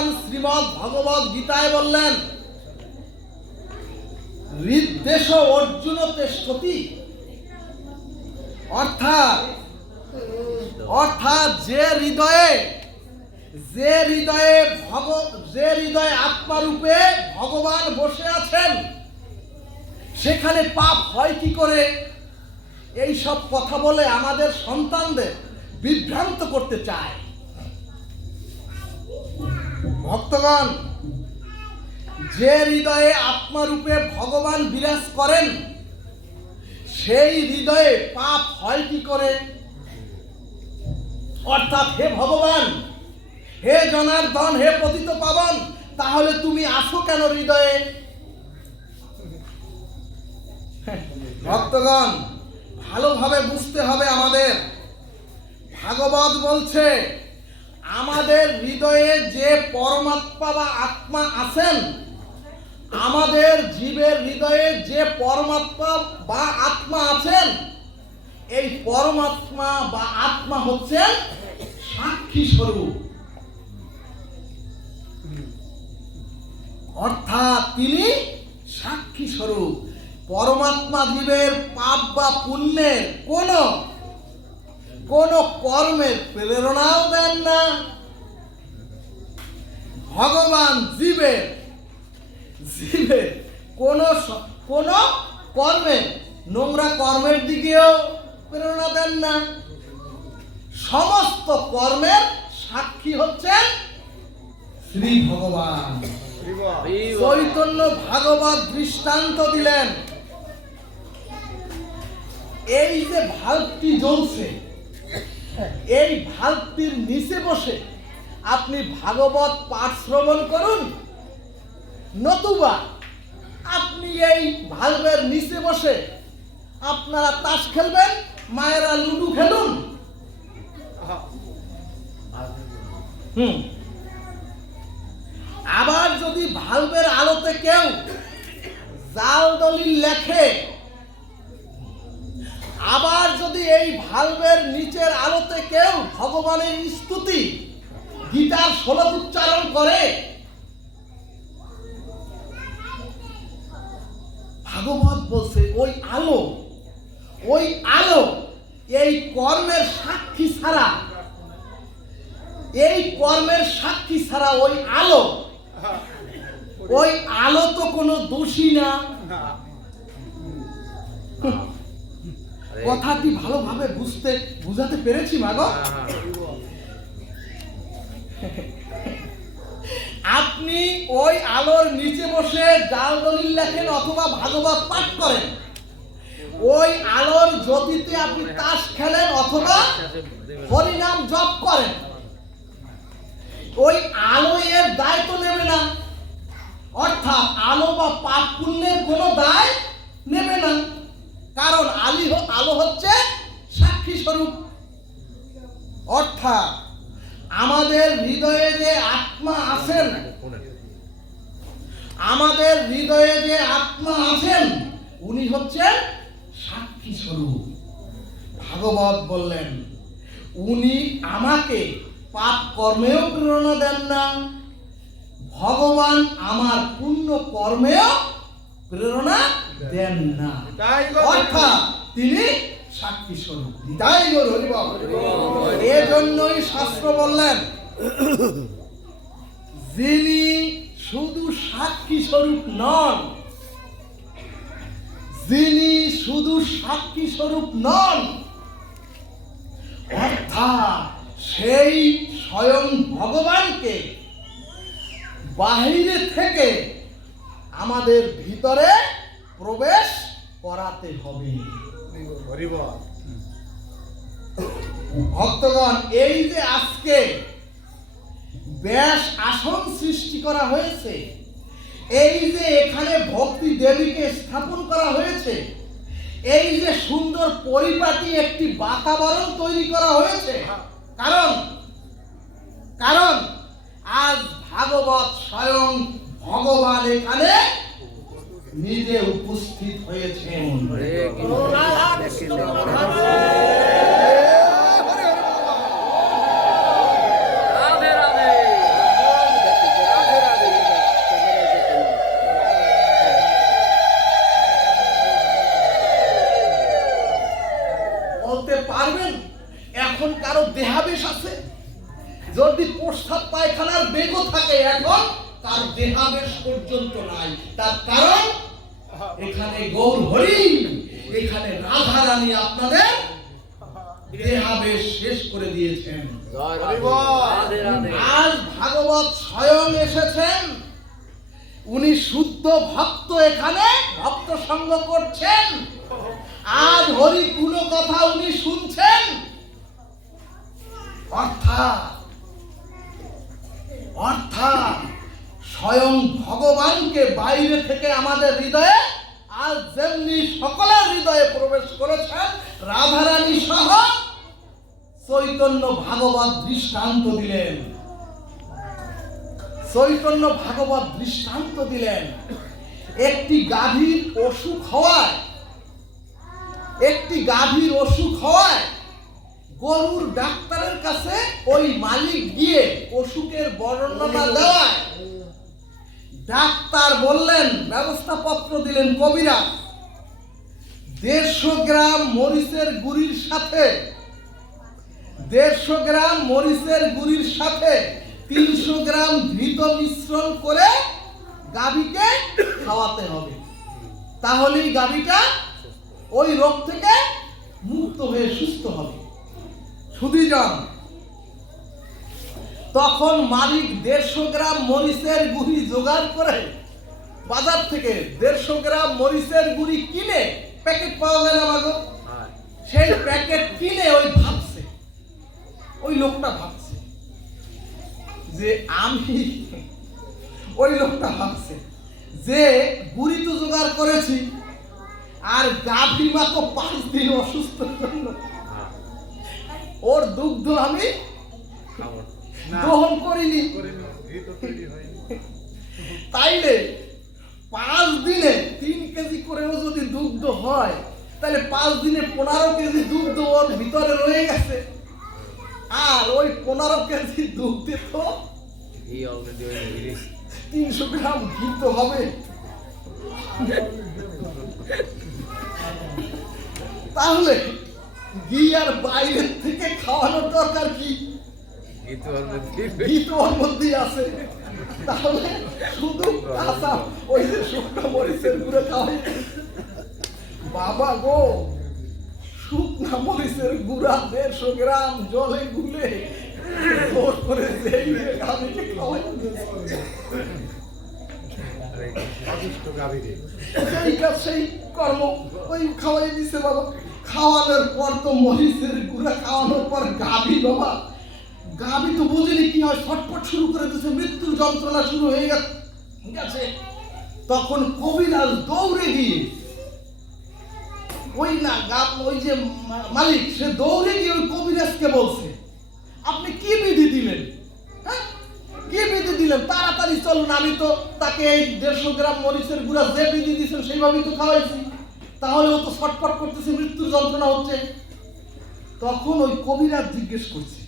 ভগবান, শ্রীমদ ভগবত গীতায় বললেন, হৃদ্দেশ অর্জুন তেষ্ঠতি। অর্থাৎ অর্থাৎ যে হৃদয়ে যে হৃদয়ে ভগ, যে হৃদয়ে আত্মারূপে ভগবান বসে আছেন, সেখানে পাপ হয় কি করে? এই সব কথা বলে আমাদের সন্তানদের বিভ্রান্ত করতে চায়। ভক্তগণ, যে হৃদয়ে আত্মারূপে ভগবান বিরাজ করেন, সেই হৃদয়ে পাপ হয় কি করে? অর্থাৎ হে ভগবান, হে জনার্দন, হে পতিত পাবন, তাহলে তুমি আসো কেন হৃদয়ে? ভক্তগণ, ভালোভাবে বুঝতে হবে আমাদের। ভাগবত বলছে আমাদের হৃদয়ে যে পরমাত্মা বা আত্মা আছেন, আমাদের জীবের হৃদয়ে যে পরমাত্মা বা আত্মা আছেন, এই পরমাত্মা বা আত্মা হচ্ছেন সাক্ষী স্বরূপ। অর্থাৎ তিনি সাক্ষী স্বরূপ। পরমাত্মা জীবের পাপ বা পুণ্যের কোন কোন কর্মের প্রেরণাও দেন না। ভগবান জীবের জীবের কোন কোন কর্মের, নোংরা কর্মের দিকেও প্রেরণা দেন না। সমস্ত কর্মের সাক্ষী হচ্ছেন শ্রী ভগবান। চৈতন্য ভাগবত দৃষ্টান্ত দিলেন। এই যে ভাল্বটি জ্বলছে এই ভাল্বটির নিচে বসে আপনি ভাগবত পাঠ শ্রবণ করুন। নতুবা আপনি এই ভাল্বের নিচে বসে আপনারা তাস খেলবেন, মায়েরা লুডু খেলুন। হুম। আবার যদি ভালভের আলোতে কেউ জাল দলিল লেখে আবার যদি এই ভালভের নিচের আলোতে কেউ ভগবানের স্তুতি, গীতার শ্লোক উচ্চারণ করে, ভাগবত বলছে, ওই আলো ওই আলো, এই কর্মের সাক্ষী ছাড়া, এই কর্মের সাক্ষী ছাড়া ওই আলো ওই আলো তো কোনো দোষী না। কথাটি ভালোভাবে বুঝতে বুঝাতে পেরেছি মাগো আপনি ওই আলোর নিচে বসে জাল দলিল লেখেন অথবা ভাগবত পাঠ করেন। ওই আলোর জ্যোতিতে আপনি তাস খেলেন অথবা হরিনাম জপ করেন। ওই আলো এর দায় তো নেবে না। অর্থাৎ আলো বা পাপ পুণ্যের কোনো দায় নেবে না। কারণ আলি আলো হচ্ছে সাক্ষী স্বরূপ। অর্থাৎ আমাদের হৃদয়ে যে আত্মা আছেন, আমাদের হৃদয়ে যে আত্মা আছেন, উনি হচ্ছেন সাক্ষী স্বরূপ। ভাগবত বললেন, উনি আমাকে পাপ কর্মেও প্রেরণা দেন না, ভগবান আমার পুণ্য কর্মেও প্রেরণা দেন না। অর্থাৎ তিনি সাক্ষী স্বরূপ। তাই এজন্যই শাস্ত্র বললেন যিনি শুধু সাক্ষী স্বরূপ নন যিনি শুধু সাক্ষী স্বরূপ নন অর্থাৎ সেই স্বয়ং ভগবানকে বাহিরে থেকে আমাদের ভিতরে প্রবেশ করাতে হবে। ভক্তগণ এই যে আজকে ব্যাস আসন সৃষ্টি করা হয়েছে এই যে এখানে ভক্তি দেবীকে স্থাপন করা হয়েছে এই যে সুন্দর পরিপাটি একটি বাতাবরণ তৈরি করা হয়েছে কারণ কারণ আজ ভাগবত স্বয়ং ভগবান এখানে নিজে উপস্থিত হয়েছেন। বলতে পারবেন, এখন কারও দেহাবেশ আছে? যদি প্রস্তাব পায়খানার বেগও থাকে এখন, তার দেহাবেশ পর্যন্ত নাই। তার কারণ এখানে গৌর হরি এখানে রাধা রানী আপনাদের দেহাবেশ শেষ করে দিয়েছেন। আজ ভাগবত স্বয়ং এসেছেন। উনি শুদ্ধ ভক্ত এখানে ভক্ত সঙ্গ করছেন। আজ হরি কোনো কথা উনি শুনছেন? অর্থাৎ অর্থাৎ স্বয়ং ভগবানকে বাইরে থেকে আমাদের হৃদয়ে যেমনি সকলের হৃদয়ে প্রবেশ করেছেন, রাধারানী সহ চৈতন্য ভাগবত দৃষ্টান্ত দিলেন। চৈতন্য ভাগবত দৃষ্টান্ত দিলেন। একটি গাভীর অসুখ হওয়ায়, একটি গাভীর অসুখ হওয়ায় গরুর ডাক্তারের কাছে ওই মালিক গিয়ে অসুখের বর্ণনা দেওয়ায় ডাক্তার বললেন, ব্যবস্থাপত্র দিলেন কবিরা দেড়শো গ্রাম মরিচের গুড়ির সাথে, দেড়শো গ্রাম মরিচের গুড়ির সাথে তিনশো গ্রাম ঘৃত মিশ্রণ করে গাভীকে খাওয়াতে হবে। তাহলেই গাভীটা ওই রোগ থেকে মুক্ত হয়ে সুস্থ হবে। সুদীজন তখন মালিক দেড়শো গ্রাম মরিচের গুড়ি জোগাড় করে বাজার থেকে দেড়শো গ্রাম মরিচের গুড়ি কিনে প্যাকেট পাওয়া যায় না মাগো সেই প্যাকেট কিনে ওই ভাবছে ওই লোকটা ভাবছে যে আমি ওই লোকটা ভাবছে যে বুড়ি তো জোগাড় করেছি আর গাভী মা তো পাঁচ দিন অসুস্থ হ্যাঁ। ওর দুগ্ধ আমি খাব। গ্রহণ করিনি। তাইলে পাঁচ দিনে তিন কেজি করেও যদি দুগ্ধ হয় তাহলে পাঁচ দিনে পনেরো কেজি দুগ্ধ ওর ভিতরে রয়ে গেছে। আর ওই পনেরো কেজি দুগ্ধে তো তিনশো গ্রাম ঘি তো হবে। তাহলে ঘি আর বাইরের থেকে খাওয়ানোর দরকার কি? ঘি তো অলরেডি ঘি তো ওর মধ্যেই আছে। তাহলে শুধু কাঁচা ওই যে শুকনো মরিচের গুঁড়ো খাওয়াই। বাবা গো শুকনা মরিচের গুঁড়া দেড়শো গ্রাম জলে গুলে জোর করে যেই গাভীকে খাওয়াই। দিয়েছে। অসুস্থ গাভীরে। সেই কাজ সেই কর্ম ওই খাওয়াই দিছে বাবা। খাওয়ানোর পর তো মহিষের গুড়া খাওয়ানোর পর গাভী বাবা। গাভী তো বুঝিনি কি হয়, ছটফট শুরু করে দিচ্ছে মৃত্যুর যন্ত্রণা শুরু হয়ে গেছে। গেছে তখন কবিরাজ দৌড়ে গিয়ে ওই না গা ওই যে মালিক, সে দৌড়ে গিয়ে ওই কবিরাজকে বলছে, আপনি কি বিধি দিলেন? হ্যাঁ? কি বিধি দিলেন? তাড়াতাড়ি চলুন, আমি তো তাকে এই দেড়শো গ্রাম মরিচের গুঁড়া যে বিধি দিয়েছেন সেইভাবেই তো খাওয়াইছি। তাহলে ও তো ছটফট করতেছে, মৃত্যুর যন্ত্রণা হচ্ছে। তখন ওই কবিরাজ জিজ্ঞেস করছে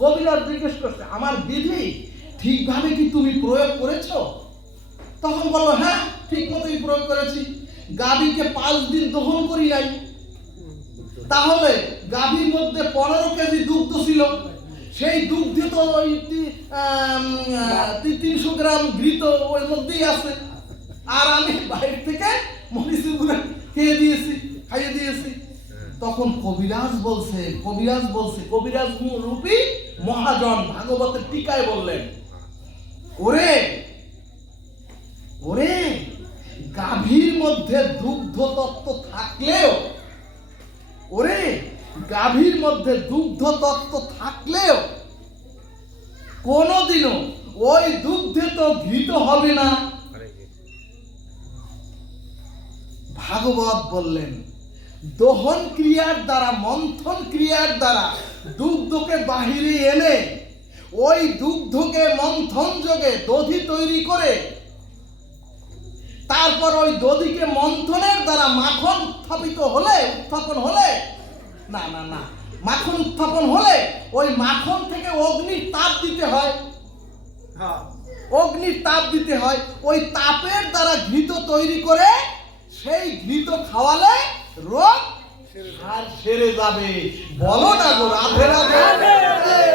কবিরাজ জিজ্ঞেস করছে, আমার বিধি ঠিকভাবে কি তুমি প্রয়োগ করেছ? তখন বলল হ্যাঁ ঠিক মতোই প্রয়োগ করেছি। গাভীকে পাঁচ দিন দহন করি নাই। তাহলে গাভীর মধ্যে পনেরো কেজি দুগ্ধ ছিল। সেই দুগ্ধে তো ওই তিনশো গ্রাম ঘৃত ওর মধ্যেই আছে। আর আমি বাইরে থেকে মরিচি খেয়ে দিয়েছি, খাইয়ে দিয়েছি। তখন কবিরাজ বলছে কবিরাজ বলছে, কবিরাজ রূপী মহাজন। ভাগবতের টিকায় বললেন, ওরে ওরে, গাভীর মধ্যে দুগ্ধ তত্ত্ব থাকলেও, ওরে, গাভীর মধ্যে দুগ্ধ তত্ত্ব থাকলেও, কোনোদিনও ওই দুগ্ধে তো ভীত হবে না। ভাগবত বললেন দহন ক্রিয়ার দ্বারা মন্থন ক্রিয়ার দ্বারা দুগ্ধকে বাহিরে এনে ওই দুগ্ধকে মন্থন যোগে দধি তৈরি করে তারপর ওই দধিকে মন্থনের দ্বারা মাখন উত্থাপিত হলে উত্থাপন হলে না না না মাখন উত্থাপন হলে ওই মাখন থেকে অগ্নির তাপ দিতে হয়। হ্যাঁ, অগ্নির তাপ দিতে হয় ওই তাপের দ্বারা ঘৃত তৈরি করে সেই ঘৃত খাওয়ালে রোগ আর সেরে যাবে। বলো না গো রাধে রাধে।